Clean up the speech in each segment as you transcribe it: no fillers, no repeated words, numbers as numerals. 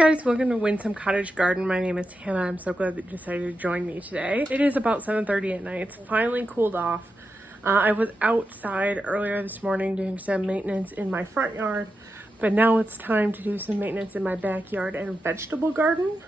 guys, welcome to Winsome Cottage Garden. My name is Hannah. I'm so glad that you decided to join me today. It is about 7:30 at night. It's finally cooled off. I was outside earlier this morning doing some maintenance in my front yard, but now it's time to do some maintenance in my backyard and vegetable garden.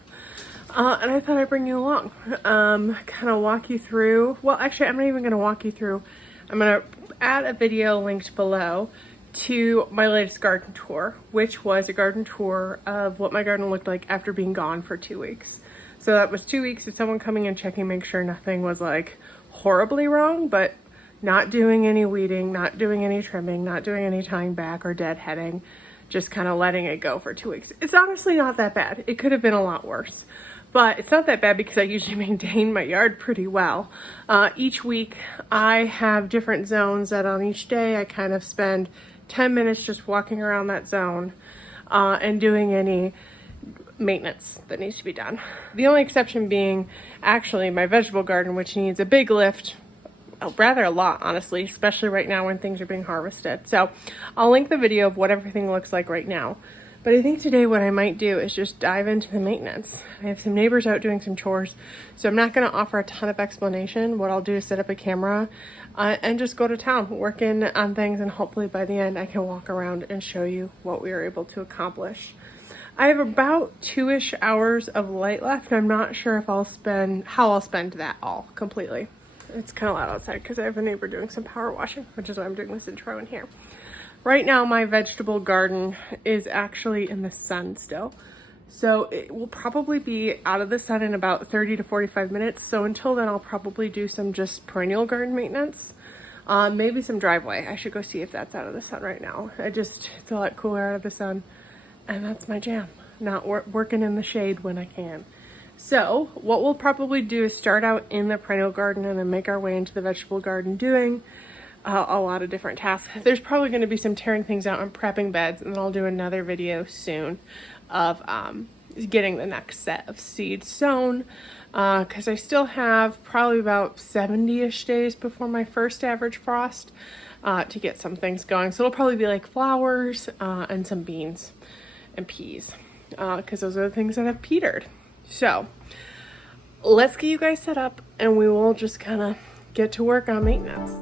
And I thought I'd bring you along, kind of walk you through. Well, actually, I'm not even going to walk you through. I'm going to add a video linked below to my latest garden tour, which was a garden tour of what my garden looked like after being gone for 2 weeks. So that was 2 weeks of someone coming and checking, make sure nothing was like horribly wrong, but not doing any weeding, not doing any trimming, not doing any tying back or deadheading, just kind of letting it go for 2 weeks. It's honestly not that bad. It could have been a lot worse. But it's not that bad because I usually maintain my yard pretty well. Each week I have different zones that on each day I kind of spend 10 minutes just walking around that zone and doing any maintenance that needs to be done. The only exception being actually my vegetable garden, which needs a big lift, rather a lot honestly, especially right now when things are being harvested. So I'll link the video of what everything looks like right now. But I think today what I might do is just dive into the maintenance. I have some neighbors out doing some chores, so I'm not going to offer a ton of explanation. What I'll do is set up a camera and just go to town, working on things, and hopefully by the end I can walk around and show you what we were able to accomplish. I have about 2-ish hours of light left, and I'm not sure if how I'll spend that all completely. It's kind of loud outside because I have a neighbor doing some power washing, which is why I'm doing this intro in here. Right now, my vegetable garden is actually in the sun still. So it will probably be out of the sun in about 30 to 45 minutes. So until then, I'll probably do some just perennial garden maintenance. Maybe some driveway. I should go see if that's out of the sun right now. It's a lot cooler out of the sun. And that's my jam. Not working in the shade when I can. So what we'll probably do is start out in the perennial garden and then make our way into the vegetable garden doing a lot of different tasks. There's probably going to be some tearing things out and prepping beds, and then I'll do another video soon of getting the next set of seeds sown, because I still have probably about 70-ish days before my first average frost to get some things going. So it'll probably be like flowers and some beans and peas, because those are the things that have petered. So let's get you guys set up and we will just kind of get to work on maintenance.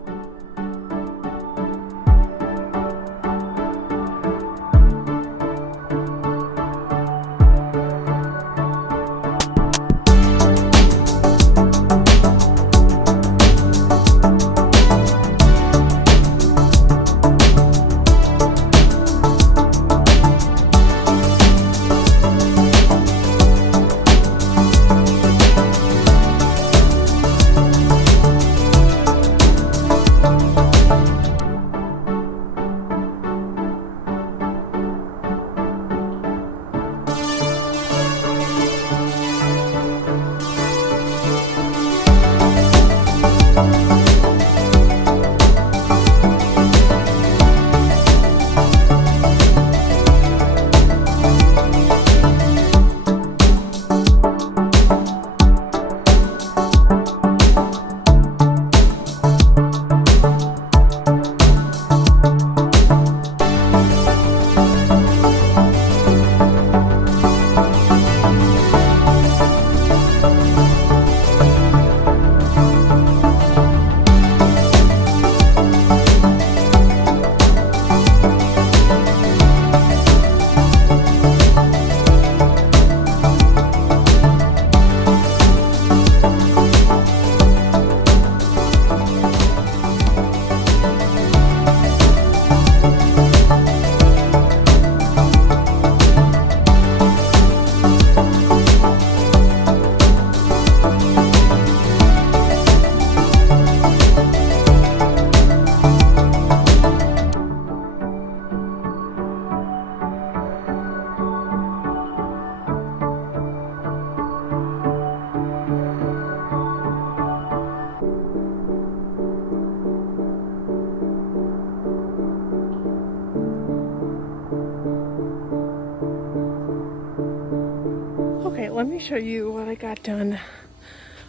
Let me show you what I got done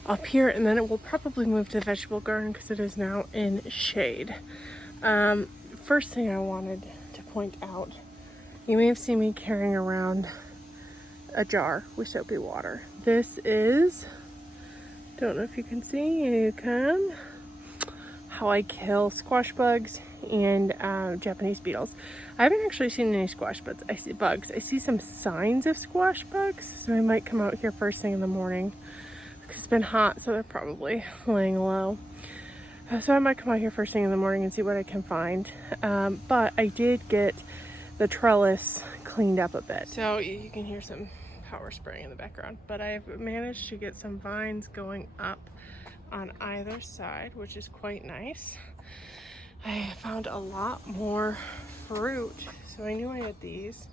up here, and then it will probably move to the vegetable garden because it is now in shade. First thing I wanted to point out, you may have seen me carrying around a jar with soapy water. This is, don't know if you can see, you can, how I kill squash bugs and Japanese beetles. I haven't actually seen any squash bugs. I see some signs of squash bugs, so I might come out here first thing in the morning because it's been hot, so they're probably laying low. So I might come out here first thing in the morning and see what I can find. But I did get the trellis cleaned up a bit, so you can hear some power spraying in the background. But I've managed to get some vines going up on either side, which is quite nice. I found a lot more fruit, so I knew I had these.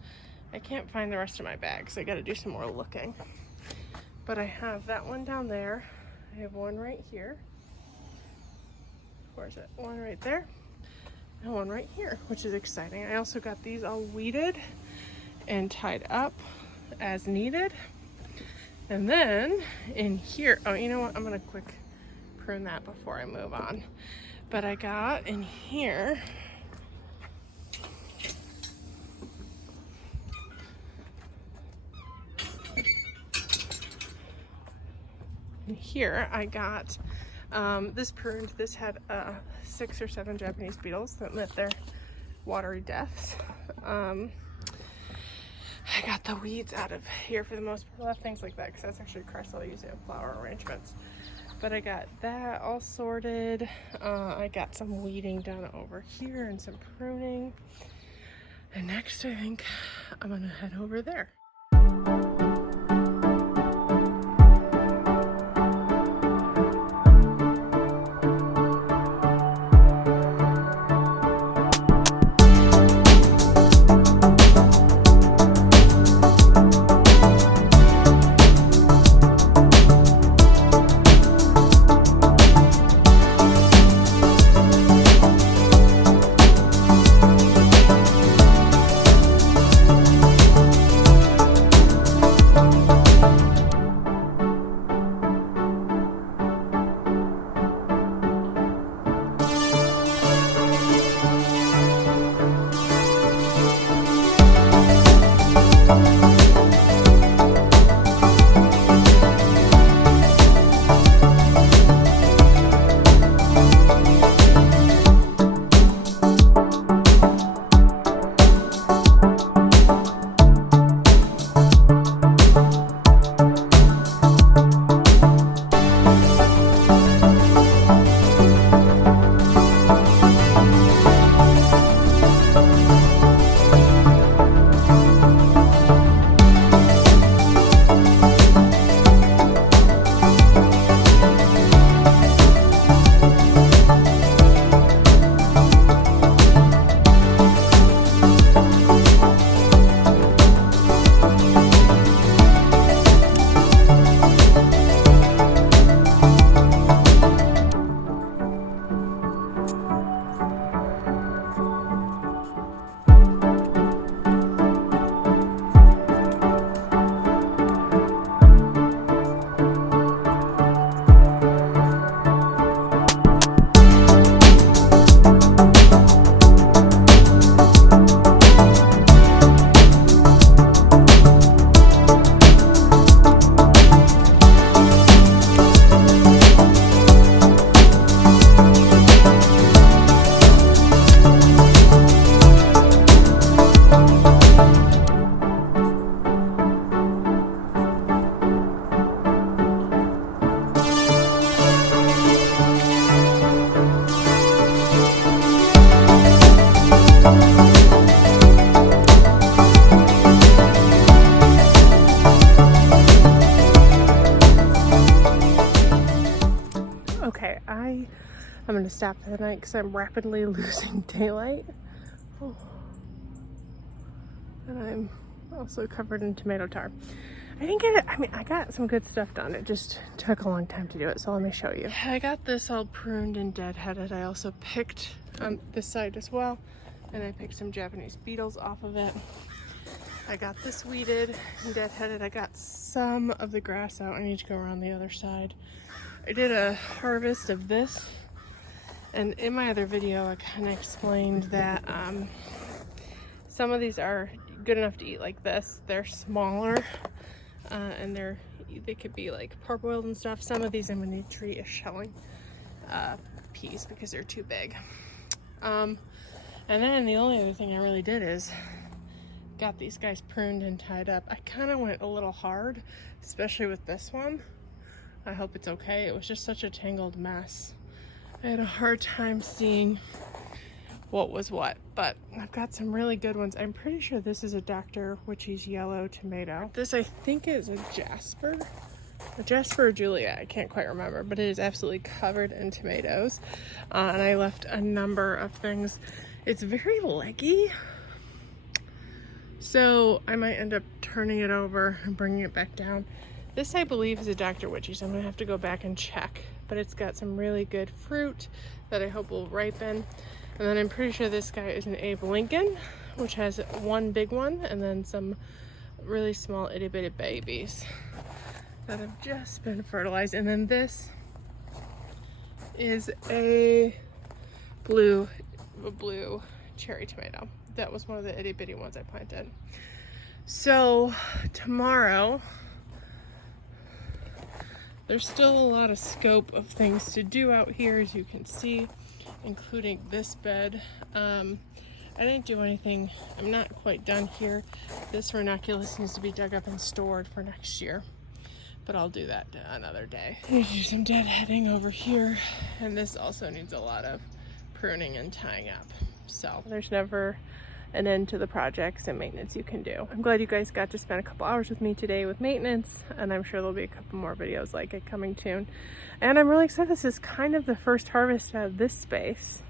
I can't find the rest of my bag, so I gotta do some more looking. But I have that one down there. I have one right here. Where is it? One right there. And one right here, which is exciting. I also got these all weeded and tied up as needed. And then in here, oh, you know what? I'm gonna quick prune that before I move on. But I got in here, I got this pruned. This had 6 or 7 Japanese beetles that met their watery deaths. I got the weeds out of here for the most part, things like that, because that's actually crust I'll use in flower arrangements. But I got that all sorted. I got some weeding done over here and some pruning. And next I think I'm gonna head over there. I'm gonna stop for the night because I'm rapidly losing daylight. Oh. And I'm also covered in tomato tar. I didn't get it. I mean, I got some good stuff done. It just took a long time to do it. So let me show you. I got this all pruned and deadheaded. I also picked on this side as well. And I picked some Japanese beetles off of it. I got this weeded and deadheaded. I got some of the grass out. I need to go around the other side. I did a harvest of this. And in my other video, I kind of explained that some of these are good enough to eat like this. They're smaller and they could be like parboiled and stuff. Some of these I'm gonna need to treat as shelling peas because they're too big. And then the only other thing I really did is got these guys pruned and tied up. I kind of went a little hard, especially with this one. I hope it's okay. It was just such a tangled mess. I had a hard time seeing what was what, but I've got some really good ones. I'm pretty sure this is a Dr. Witchy's yellow tomato. This I think is a Jasper or Juliet, I can't quite remember, but it is absolutely covered in tomatoes. And I left a number of things. It's very leggy, so I might end up turning it over and bringing it back down. This I believe is a Dr. Witchy's, so I'm gonna have to go back and check, but it's got some really good fruit that I hope will ripen. And then I'm pretty sure this guy is an Abe Lincoln, which has one big one and then some really small itty bitty babies that have just been fertilized. And then this is a blue cherry tomato. That was one of the itty bitty ones I planted. So tomorrow, there's still a lot of scope of things to do out here, as you can see, including this bed. I didn't do anything. I'm not quite done here. This ranunculus needs to be dug up and stored for next year, but I'll do that another day. I need to do some deadheading over here, and this also needs a lot of pruning and tying up. So there's never an end to the projects and maintenance you can do. I'm glad you guys got to spend a couple hours with me today with maintenance, and I'm sure there'll be a couple more videos like it coming soon. And I'm really excited. This is kind of the first harvest out of this space.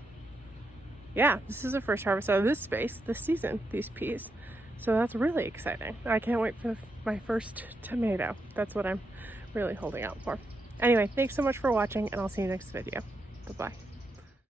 Yeah, this is the first harvest out of this space this season, these peas. So that's really exciting. I can't wait for my first tomato. That's what I'm really holding out for. Anyway, thanks so much for watching, and I'll see you next video. Bye-bye.